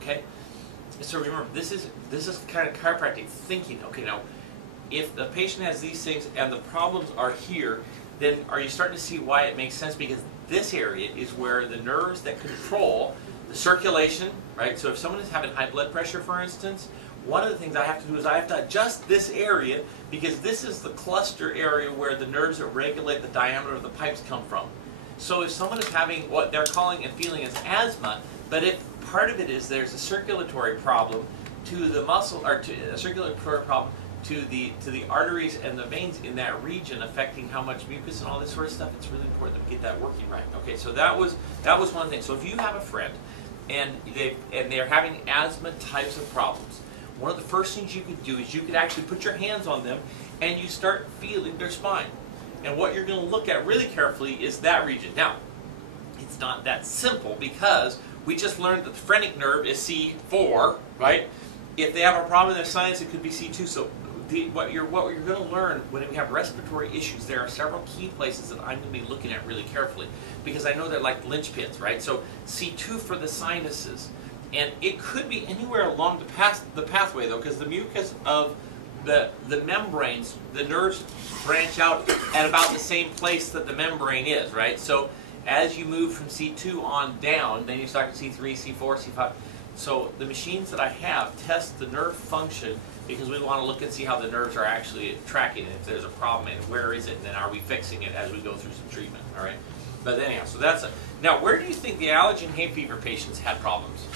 Okay? So remember, this is kind of chiropractic thinking. Okay, now, if the patient has these things and the problems are here, then are you starting to see why it makes sense? Because this area is where the nerves that control the circulation, right? So if someone is having high blood pressure, for instance, one of the things I have to do is I have to adjust this area because this is the cluster area where the nerves that regulate the diameter of the pipes come from. So if someone is having what they're calling and feeling as asthma, but if part of it is there's a circulatory problem to the muscle, or to a circulatory problem to the arteries and the veins in that region, affecting how much mucus and all this sort of stuff, it's really important to get that working right. Okay, so that was one thing. So if you have a friend and they're having asthma types of problems, one of the first things you could do is you could actually put your hands on them and you start feeling their spine. And what you're going to look at really carefully is that region. Now, it's not that simple because we just learned that the phrenic nerve is C4, right? If they have a problem in their sinus, it could be C2. So what you're going to learn when we have respiratory issues, there are several key places that I'm going to be looking at really carefully because I know they're like linchpins, right? So C2 for the sinuses. And it could be anywhere along the pathway, though, because the mucus of the membranes, the nerves branch out at about the same place that the membrane is, right? So as you move from C2 on down, then you start to C3, C4, C5. So the machines that I have test the nerve function because we want to look and see how the nerves are actually tracking it, if there's a problem, and where is it, and then are we fixing it as we go through some treatment, all right? But anyhow, so that's it. Now, where do you think the allergy and hay fever patients had problems?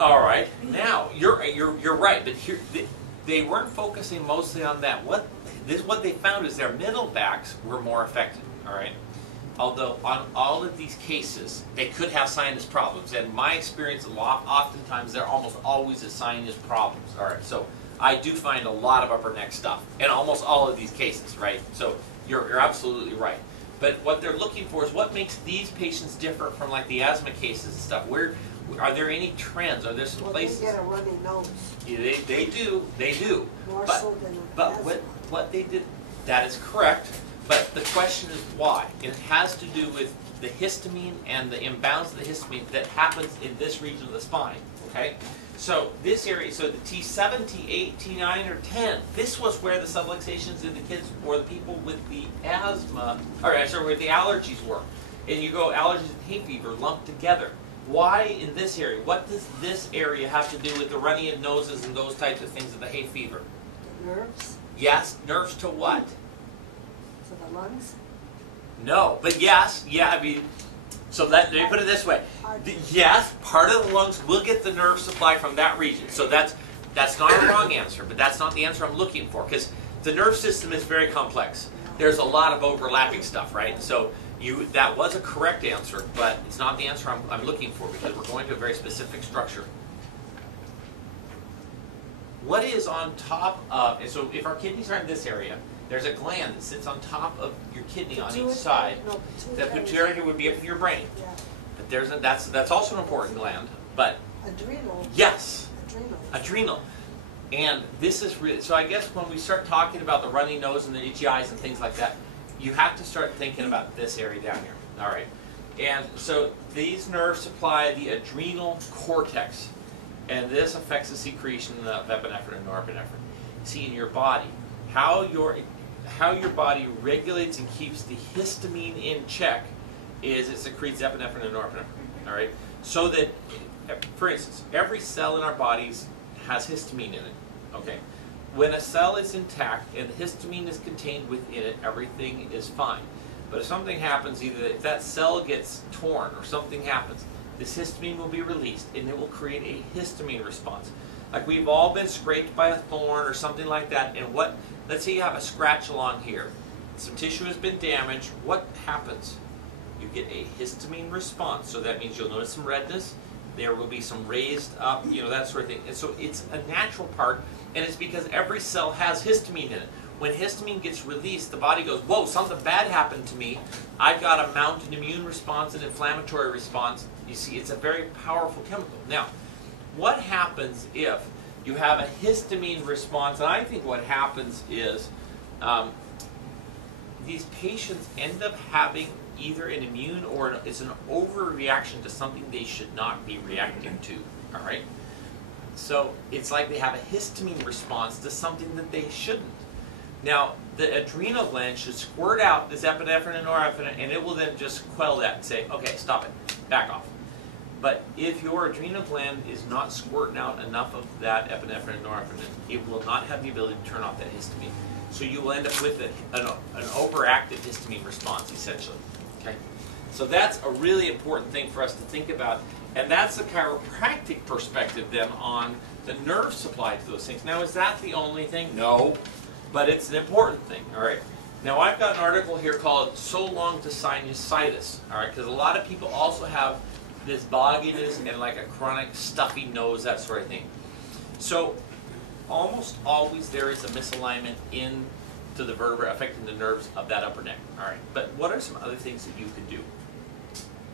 All right, now you're right, but here they weren't focusing mostly on that. What they found is their middle backs were more affected. All right, although on all of these cases they could have sinus problems, and my experience oftentimes they're almost always a sinus problems. All right, so I do find a lot of upper neck stuff in almost all of these cases, right? So you're absolutely right. But what they're looking for is what makes these patients different from like the asthma cases and stuff. Where are there any trends? Are there some places? They get a runny nose. Yeah, they do. More but so than but asthma. what they did, that is correct. But the question is why? It has to do with the histamine and the imbalance of the histamine that happens in this region of the spine. Okay, so this area, so the T7, T8, T9, or 10. This was where the subluxations in the kids or the people with the asthma, or sorry, where the allergies were. And you go allergies and hay fever lumped together. Why in this area? What does this area have to do with the runny noses and those types of things of the hay fever? The nerves? Yes, nerves to what? To the lungs? No, but yes, yeah, I mean, so let me put it this way. Yes, part of the lungs will get the nerve supply from that region. So that's not a wrong answer, but that's not the answer I'm looking for because the nerve system is very complex. There's a lot of overlapping stuff, right? So that was a correct answer, but it's not the answer I'm looking for because we're going to a very specific structure. What is on top of, and so if our kidneys are in this area, there's a gland that sits on top of your kidney on each side. No, The pituitary would be up in your brain. Yeah. But that's also an important gland. But Adrenal. yes, Adrenal. And this is really, so I guess when we start talking about the runny nose and the itchy eyes and things like that, you have to start thinking about this area down here. All right. And so these nerves supply the adrenal cortex. And this affects the secretion of epinephrine and norepinephrine. See, in your body, how your body regulates and keeps the histamine in check is it secretes epinephrine and norepinephrine. All right. So that, for instance, every cell in our bodies has histamine in it. Okay. When a cell is intact and the histamine is contained within it, everything is fine. But if something happens, either if that cell gets torn or something happens, this histamine will be released and it will create a histamine response. Like we've all been scraped by a thorn or something like that, and let's say you have a scratch along here. Some tissue has been damaged. What happens? You get a histamine response. So that means you'll notice some redness. There will be some raised up, that sort of thing. And so it's a natural part, and it's because every cell has histamine in it. When histamine gets released, the body goes, whoa, something bad happened to me. I've got to mount an immune response, an inflammatory response. You see, it's a very powerful chemical. Now, what happens if you have a histamine response? And I think what happens is these patients end up having either an immune or it's an overreaction to something they should not be reacting to. All right. So it's like they have a histamine response to something that they shouldn't. Now, the adrenal gland should squirt out this epinephrine and norepinephrine, and it will then just quell that and say, okay, stop it, back off. But if your adrenal gland is not squirting out enough of that epinephrine and norepinephrine, it will not have the ability to turn off that histamine. So you will end up with an overactive histamine response, essentially. Okay? So that's a really important thing for us to think about. And that's the chiropractic perspective then on the nerve supply to those things. Now, is that the only thing? No. But it's an important thing, all right? Now, I've got an article here called So Long to Sinusitis, all right? Because a lot of people also have this bogginess and like a chronic stuffy nose, that sort of thing. So almost always there is a misalignment into the vertebra affecting the nerves of that upper neck, all right? But what are some other things that you could do?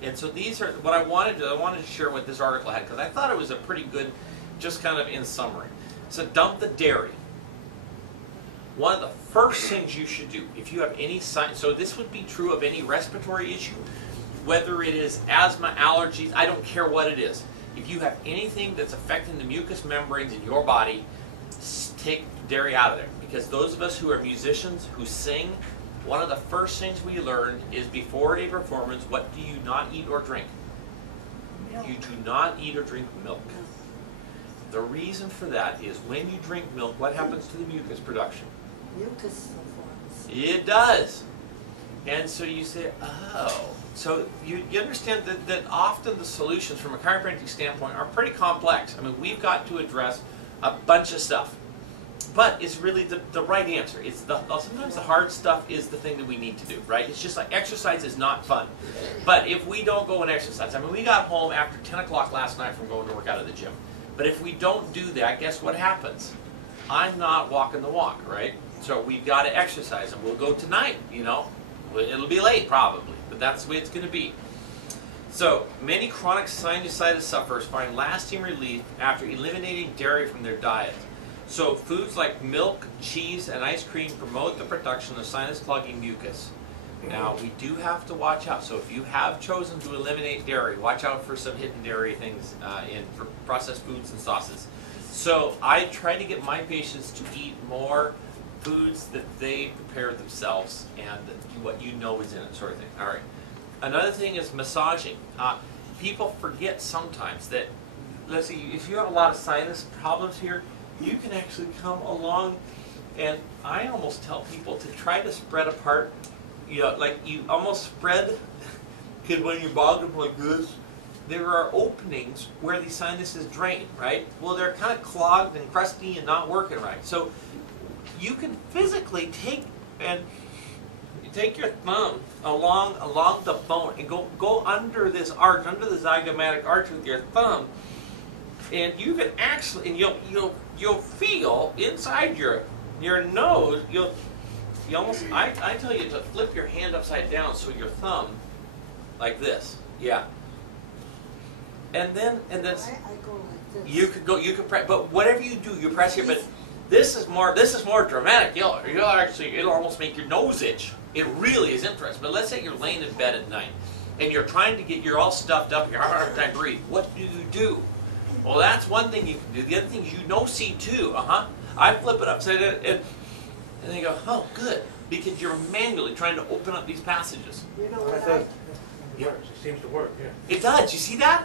And so these are what I wanted to share what this article had, because I thought it was a pretty good, just kind of in summary. So dump the dairy. One of the first things you should do, if you have any sign, so this would be true of any respiratory issue, whether it is asthma, allergies, I don't care what it is. If you have anything that's affecting the mucous membranes in your body, take dairy out of there. Because those of us who are musicians, who sing, one of the first things we learn is before a performance, what do you not eat or drink? Milk. You do not eat or drink milk. The reason for that is when you drink milk, what happens to the mucus production? Mucus forms. It does. And so you say, oh. So you understand that often the solutions from a chiropractic standpoint are pretty complex. I mean, we've got to address a bunch of stuff. But it's really the right answer. It's sometimes the hard stuff is the thing that we need to do, right? It's just like exercise is not fun. But if we don't go and exercise, I mean, we got home after 10 o'clock last night from going to work out at the gym. But if we don't do that, guess what happens? I'm not walking the walk, right? So we've got to exercise, and we'll go tonight, you know. It'll be late probably, but that's the way it's going to be. So many chronic sinusitis sufferers find lasting relief after eliminating dairy from their diet. So foods like milk, cheese, and ice cream promote the production of sinus-clogging mucus. Now, we do have to watch out. So if you have chosen to eliminate dairy, watch out for some hidden dairy things in processed foods and sauces. So I try to get my patients to eat more foods that they prepare themselves and what you know is in it, sort of thing. All right. Another thing is massaging. People forget sometimes that, let's see, if you have a lot of sinus problems here, you can actually come along, and I almost tell people to try to spread apart. You know, like you almost spread, because when you bog them like this, there are openings where the sinuses drain, right? Well, they're kind of clogged and crusty and not working right. So you can physically take your thumb along the bone and go under this arch, under the zygomatic arch with your thumb, and you can actually, and you'll feel inside your nose. You almost, I tell you to flip your hand upside down so your thumb, like this, yeah. And then I go like this. You could press, but whatever you do, you press here. But this is more dramatic. It'll almost make your nose itch. It really is interesting. But let's say you're laying in bed at night and you're you're all stuffed up, you're hard to breathe. What do? Well, that's one thing you can do. The other thing is see too. I flip it upside down and they go, oh, good, because you're manually trying to open up these passages. You know what It seems to work, yeah. It does. You see that?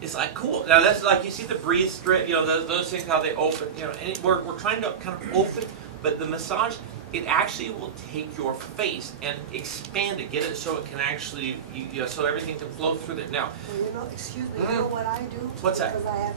It's like cool. Now that's like you see the breathe straight. You know those things how they open. You know, and we're trying to kind of open, but the massage, it actually will take your face and expand it, get it so it can actually so everything can flow through it. Now, Well, excuse me. You know what I do? What's that? Because I have